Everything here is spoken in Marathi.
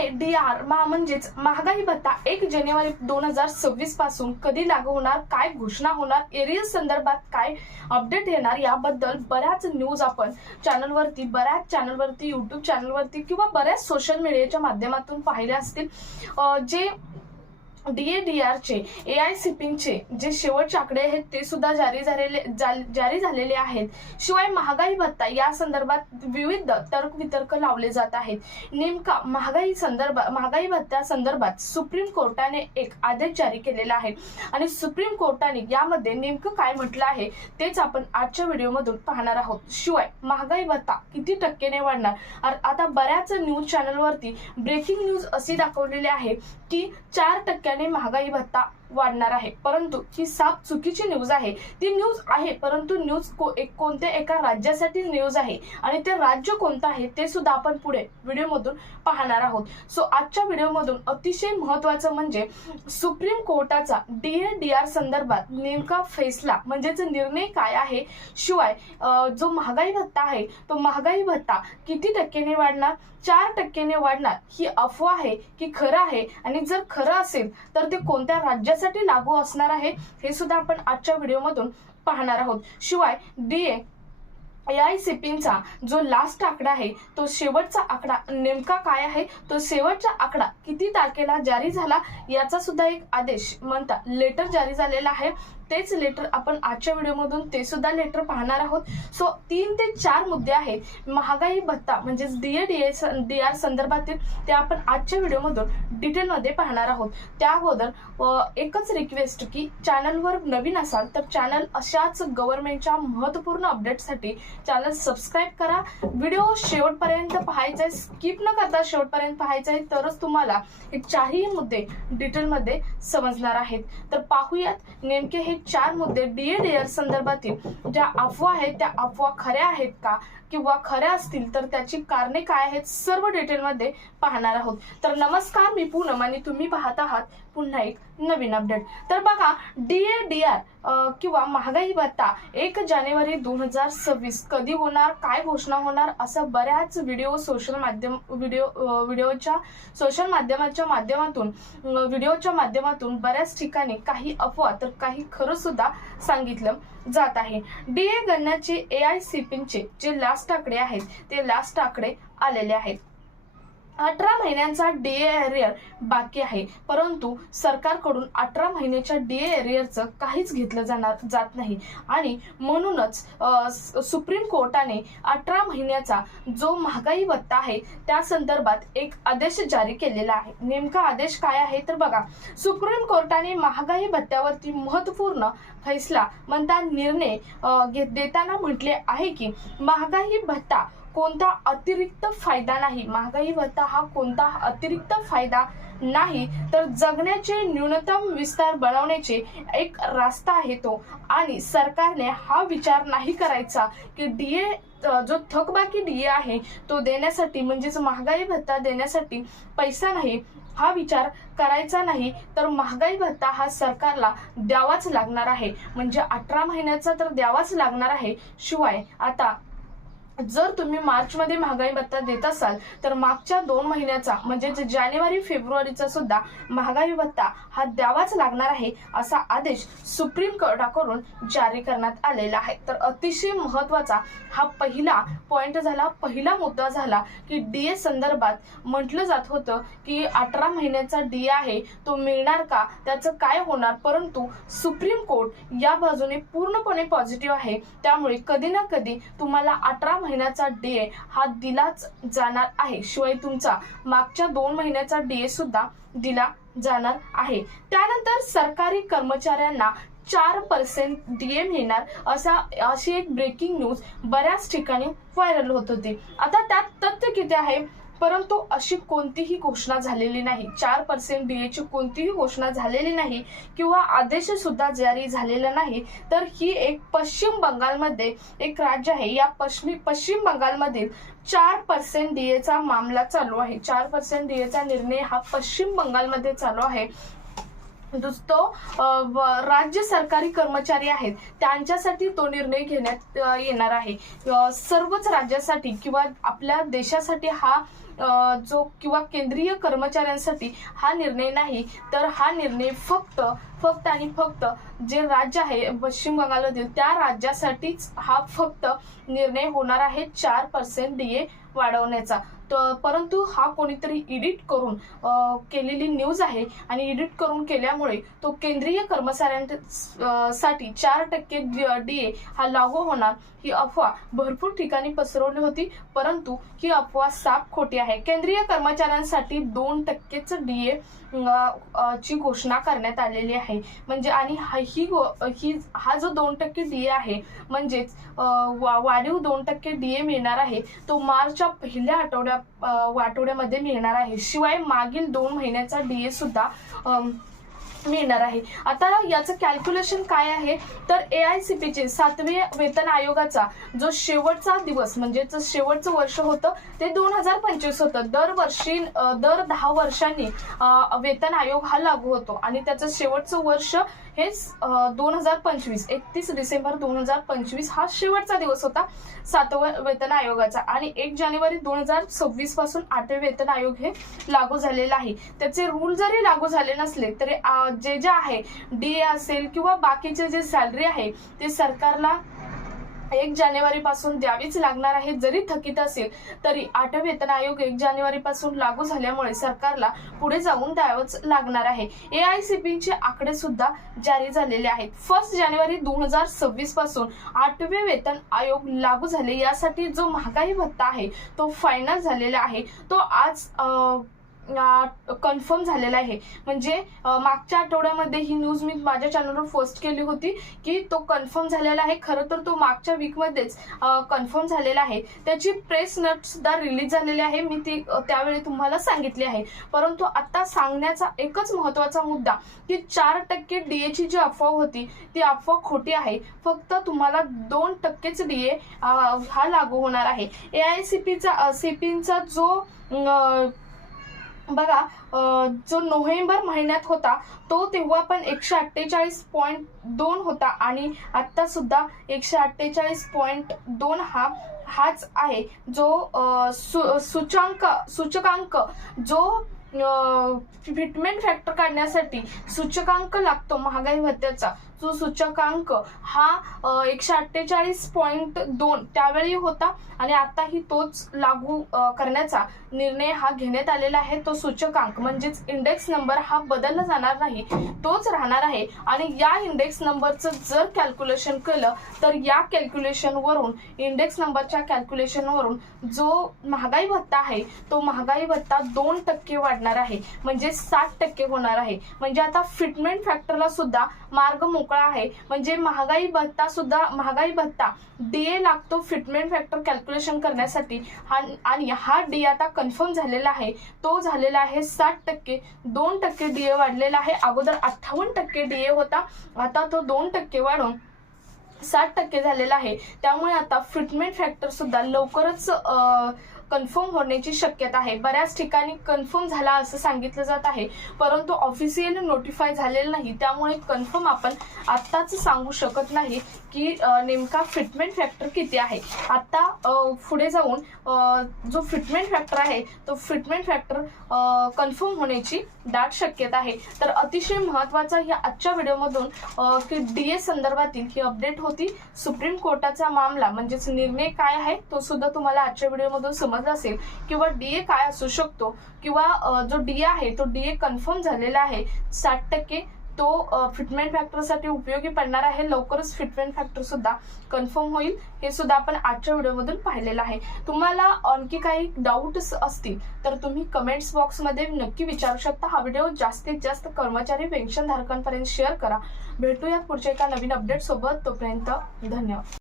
डीए डी आर महा म्हणजेच महागाई भत्ता एक जानेवारी दोन हजार सव्वीसपासून कधी लागू होणार काय घोषणा होणार एरियल संदर्भात काय अपडेट येणार याबद्दल बऱ्याच न्यूज आपण चॅनलवरती बऱ्याच चॅनलवरती युट्यूब चॅनलवरती किंवा बऱ्याच सोशल मीडियाच्या माध्यमातून पाहिले असतील. जे डीएडीआरचे डी ए आय चे जे शेवटचे आकडे आहेत ते सुद्धा जारी झालेले जाल- जारी झालेले आहेत. शिवाय महागाई भत्ता या संदर्भात विविध तर्क वितर्क लावले जात आहेत. नेमका महागाई संदर्भात महागाई भत्त्या संदर्भात सुप्रीम कोर्टाने एक आदेश जारी केलेला आहे. आणि सुप्रीम कोर्टाने यामध्ये नेमकं काय म्हटलं आहे तेच आपण आजच्या व्हिडिओमधून पाहणार आहोत. शिवाय महागाई भत्ता किती टक्केने वाढणार? आता बऱ्याच न्यूज चॅनलवरती ब्रेकिंग न्यूज अशी दाखवलेली आहे की चार टक्क्याने महागाई भत्ता. वाढणार आहे. परंतु ही साफ चुकीची न्यूज आहे. ती न्यूज आहे परंतु न्यूज को, एक कोणत्या एका राज्यासाठी न्यूज आहे आणि ते राज्य कोणतं आहे ते सुद्धा आपण पुढे व्हिडिओमधून पाहणार आहोत. सो आजच्या व्हिडिओमधून अतिशय महत्वाचं म्हणजे सुप्रीम कोर्टाचा डीए डी आर संदर्भात नेमका फैसला म्हणजेच निर्णय काय आहे शिवाय जो महागाई भत्ता आहे तो महागाई भत्ता किती टक्क्याने वाढणार चार टक्क्याने वाढणार ही अफवा आहे की खरं आहे? आणि जर खरं असेल तर ते कोणत्या राज्यात राज्यासाठी लागू असणार आहे हे सुद्धा आपण आजच्या व्हिडिओमधून पाहणार आहोत. शिवाय डीए ए आय चा जो लास्ट आकडा आहे तो शेवटचा आकडा नेमका काय आहे? तो शेवटचा आकडा किती तारखेला जारी झाला? याचा सुद्धा एक आदेश म्हणता लेटर जारी झालेला आहे. तेच लेटर आपण आजच्या व्हिडिओमधून ते सुद्धा लेटर पाहणार आहोत. सो तीन ते चार मुद्दे आहेत. महागाई भत्ता म्हणजेच D A D A D R संदर्भातील ते आपण आजच्या व्हिडिओमधून डिटेलमध्ये पाहणार आहोत. त्या अगोदर एकच रिक्वेस्ट की चॅनलवर नवीन असाल तर चॅनल अशाच गव्हर्नमेंटच्या महत्त्वपूर्ण अपडेटसाठी चॅनल सबस्क्राईब करा. व्हिडिओ शेवटपर्यंत पाहायचा आहे स्किप न करता शेवटपर्यंत पाहायचा आहे तरच तुम्हाला हे चारही मुद्दे डिटेलमध्ये समजणार आहेत. तर पाहूयात नेमके हे चार मुद्दे डीए डीआर संदर्भातील ज्या अफवा आहेत त्या अफवा खऱ्या आहेत का? किंवा खऱ्या असतील तर त्याची कारणे काय आहेत सर्व डिटेलमध्ये पाहणार आहोत. तर नमस्कार मी पूनम आणि तुम्ही पाहत आहात पुन्हा एक नवीन अपडेट तर बघा डी ए डी आर किंवा महागाई भत्ता एक जानेवारी दोन हजार सव्वीस कधी होणार काय घोषणा होणार असं बऱ्याच व्हिडिओ सोशल माध्यम व्हिडिओ व्हिडिओच्या सोशल माध्यमाच्या माध्यमातून व्हिडिओच्या माध्यमातून बऱ्याच ठिकाणी काही अफवा तर काही खरं सुद्धा सांगितलं जात आहे. डीए गणनाचे ए आय सी पीचे जे लास्ट आकडे आहेत ते लास्ट आकडे आलेले आहेत. अठरा महिन्यांचा डीए एरियर बाकी आहे. परंतु सरकारकडून अठरा महिन्याच्या डीए एरियरचं काहीच घेतलं जाणार जात नाही. आणि म्हणूनच सुप्रीम कोर्टाने अठरा महिन्याचा जो महागाई भत्ता आहे त्या संदर्भात एक आदेश जारी केलेला आहे. नेमका आदेश काय आहे तर बघा सुप्रीम कोर्टाने महागाई भत्त्यावरती महत्त्वपूर्ण फैसला म्हणता निर्णय घे- देताना म्हटले आहे की महागाई भत्ता कोणता अतिरिक्त फायदा नाही. महागाई भत्ता हा कोणता अतिरिक्त फायदा नाही. तर जगण्याचे न्यूनतम विस्तार बनवण्याचे एक रास्ता आहे तो. आणि सरकारने हा विचार नाही करायचा की डीए जो थकबाकी डीए आहे तो देण्यासाठी म्हणजेच महागाई भत्ता देण्यासाठी पैसा नाही. हा विचार करायचा नाही तर महागाई भत्ता हा सरकारला द्यावाच लागणार आहे. म्हणजे अठरा महिन्याचा तर द्यावाच लागणार आहे. शिवाय आता जर तुम्ही मार्चमध्ये महागाई भत्ता देत असाल तर मागच्या दोन महिन्याचा म्हणजे जानेवारी फेब्रुवारीचा सुद्धा महागाई भत्ता हा द्यावाच लागणार आहे असा आदेश सुप्रीम कोर्टाकडून जारी करण्यात आलेला आहे. तर अतिशय महत्त्वाचा हा पहिला पॉइंट झाला पहिला मुद्दा झाला की डी ए संदर्भात म्हटलं जात होतं की अठरा महिन्याचा डीए आहे तो मिळणार का त्याचं काय होणार परंतु सुप्रीम कोर्ट या बाजूने पूर्णपणे पॉझिटिव्ह आहे त्यामुळे कधी ना कधी तुम्हाला अठरा महिन्याचा डीए हा दिलाच जाणार आहे. शिवाय तुमचा मागच्या दोन महिन्याचा डीए सुद्धा दिला जाणार आहे. त्यानंतर सरकारी कर्मचाऱ्यांना चार पर्सेंट डीए मिळणार असा अशी एक ब्रेकिंग न्यूज बऱ्याच ठिकाणी व्हायरल होत होती. आता त्यात तथ्य किती आहे? परंतु अशी कोणतीही घोषणा झालेली नाही. चार पर्सेंट डीएची कोणतीही घोषणा झालेली नाही किंवा आदेश सुद्धा जारी झालेला नाही तर ही एक पश्चिम बंगालमध्ये एक राज्य आहे. या पश्चिमी पश्चिम बंगालमधील चार पर्सेंट डीएचा मामला चालू आहे. चार पर्सेंट डीएचा निर्णय हा पश्चिम बंगालमध्ये चालू आहे. तो व- राज्य सरकारी कर्मचारी आहेत त्यांच्यासाठी तो निर्णय घेण्यात येणार आहे. सर्वच राज्यासाठी किंवा आपल्या देशासाठी हा जो किंवा केंद्रीय कर्मचाऱ्यांसाठी हा निर्णय नाही तर हा निर्णय फक्त फक्त आणि फक्त जे राज्य आहे पश्चिम बंगालमधील त्या राज्यासाठीच हा फक्त निर्णय होणार आहे चार पर्सेंट डी ए वाढवण्याचा. परंतु हा कोणीतरी एडिट करून केलेली न्यूज आहे आणि एडिट करून केल्यामुळे तो केंद्रीय कर्मचाऱ्यांसाठी चार टक्के डी ए हा लागू होणार. ही अफवा भरपूर ठिकाणी पसरवली होती परंतु ही अफवा साफ खोटी आहे. केंद्रीय कर्मचाऱ्यांसाठी दोन टक्केच डी ए ची घोषणा करण्यात आलेली आहे. म्हणजे आणि ही गो- ही हा जो दोन टक्के डी ए आहे म्हणजेच वा- वाढीव दोन टक्के डी ए मिळणार आहे तो मार्चच्या पहिल्या आठवड्या आठवड्यामध्ये मिळणार आहे. शिवाय मागील दोन महिन्याचा डी ए सुद्धा मिळणार आहे. आता याचं कॅल्क्युलेशन काय आहे? तर ए आय सी पीचे सातवे वेतन आयोगाचा जो शेवटचा दिवस म्हणजे शेवटचं वर्ष होतं ते दोन हजार पंचवीस होतं. दरवर्षी दर दहा वर्षांनी वेतन आयोग हा लागू होतो. आणि त्याचं शेवटचं वर्ष हेच दोन हजार पंचवीस एकतीस डिसेंबर दोन हजार पंचवीस हा शेवटचा दिवस होता सातव्या वेतन आयोगाचा. आणि एक जानेवारी दोन हजार सव्वीसपासून आठवे वेतन आयोग हे लागू झालेलं आहे. त्याचे रूल जरी लागू झाले नसले तरी जे जे आहे डी ए असेल किंवा बाकीचे जे सॅलरी आहे ते सरकारला एक जानेवारी पासून द्यावीच लागणार आहे जरी थकीत असेल तरी आठवे वेतन आयोग एक जानेवारी पासून लागू झाल्यामुळे सरकारला पुढे जाऊन द्यावंच लागणार आहे. ए आय सी पीचे आकडे सुद्धा जारी झालेले आहेत. फर्स्ट जानेवारी दोन हजार सव्वीसपासून आठवे वेतन आयोग लागू झाले. यासाठी जो महागाई भत्ता आहे तो फायनल झालेला आहे. तो आज आ, कन्फर्म झालेला आहे. म्हणजे मागच्या आठवड्यामध्ये ही न्यूज मी माझ्या चॅनलवर पोस्ट केली होती की तो कन्फर्म झालेला आहे. खरं तर तो मागच्या वीकमध्येच कन्फर्म झालेला आहे. त्याची प्रेस नोट सुद्धा रिलीज झालेली आहे. मी ती त्यावेळी तुम्हाला सांगितली आहे. परंतु आता सांगण्याचा एकच महत्त्वाचा मुद्दा की चार टक्के डीएची जी अफवा होती ती अफवा खोटी आहे. फक्त तुम्हाला दोन टक्केच डीए हा लागू होणार आहे. ए आय सी पीचा सी पीचा जो बघा जो नोव्हेंबर महिन्यात होता तो तेव्हा पण एकशे अठ्ठेचाळीस पॉईंट दोन होता आणि आत्तासुद्धा एकशे अठ्ठेचाळीस पॉईंट दोन हा हाच आहे. जो सु सूचांक सूचकांक जो फिटमेंट फॅक्टर काढण्यासाठी सूचकांक लागतो महागाई भत्त्याचा जो सूचकांक हा एकशे अठ्ठेचाळीस पॉईंट दोन त्यावेळी होता आणि आताही तोच लागू करण्याचा निर्णय हा घेण्यात आलेला आहे. तो सूचकांक म्हणजेच इंडेक्स नंबर हा बदलला जाणार नाही तोच राहणार आहे. आणि या इंडेक्स नंबरचं जर कॅल्क्युलेशन केलं तर या कॅल्क्युलेशनवरून इंडेक्स नंबरच्या कॅल्क्युलेशनवरून जो महागाई भत्ता आहे तो महागाई भत्ता दोन टक्के वाढणार आहे. म्हणजे साठ टक्के होणार आहे. म्हणजे आता फिटमेंट फॅक्टरला सुद्धा मार्ग मोकळा आहे. म्हणजे महागाई भत्ता सुद्धा महागाई भत्ता डीए लागतो फिटमेंट फॅक्टर कॅल्क्युलेशन करण्यासाठी. हा- आणि हा डी आता कन्फर्म झालेला आहे. तो झालेला आहे साठ टक्के. दोन टक्के डीए वाढलेला आहे. अगोदर अठ्ठावन्न टक्के डीए होता. आता तो दोन टक्के वाढून साठ टक्के झालेला आहे. त्यामुळे आता फिटमेंट फॅक्टर सुद्धा लवकरच कन्फर्म होण्याची शक्यता आहे. बऱ्याच ठिकाणी कन्फर्म झाला असं सांगितलं जात आहे. परंतु ऑफिशियल नोटिफाय झालेलं नाही. त्यामुळे कन्फर्म आपण आत्ताच सांगू शकत नाही की नेमका फिटमेंट फॅक्टर किती आहे. आत्ता पुढे जाऊन जो फिटमेंट फॅक्टर आहे तो फिटमेंट फॅक्टर कन्फर्म होण्याची दाट शक्यता आहे. तर अतिशय महत्त्वाचा या आजच्या व्हिडिओमधून की डी एस संदर्भातील ही अपडेट होती. सुप्रीम कोर्टाचा मामला म्हणजेच निर्णय काय आहे तो सुद्धा तुम्हाला आजच्या व्हिडिओमधून समज समजला असेल किंवा डीए काय असू शकतो किंवा जो जो डीए आहे तो डीए कन्फर्म झालेला आहे साठ टक्के तो फिटमेंट फॅक्टरसाठी उपयोगी पडणार आहे. लवकरच फिटमेंट फॅक्टर सुद्धा कन्फर्म होईल. हे सुद्धा आपण आजच्या व्हिडिओमधून पाहिलेलं आहे. तुम्हाला आणखी काही डाऊट्स असतील तर तुम्ही कमेंट्स बॉक्समध्ये नक्की विचारू शकता. हा व्हिडिओ जास्तीत जास्त कर्मचारी पेन्शनधारकांपर्यंत शेअर करा. भेटूयात पुढच्या एका नवीन अपडेट सोबत. तोपर्यंत धन्यवाद.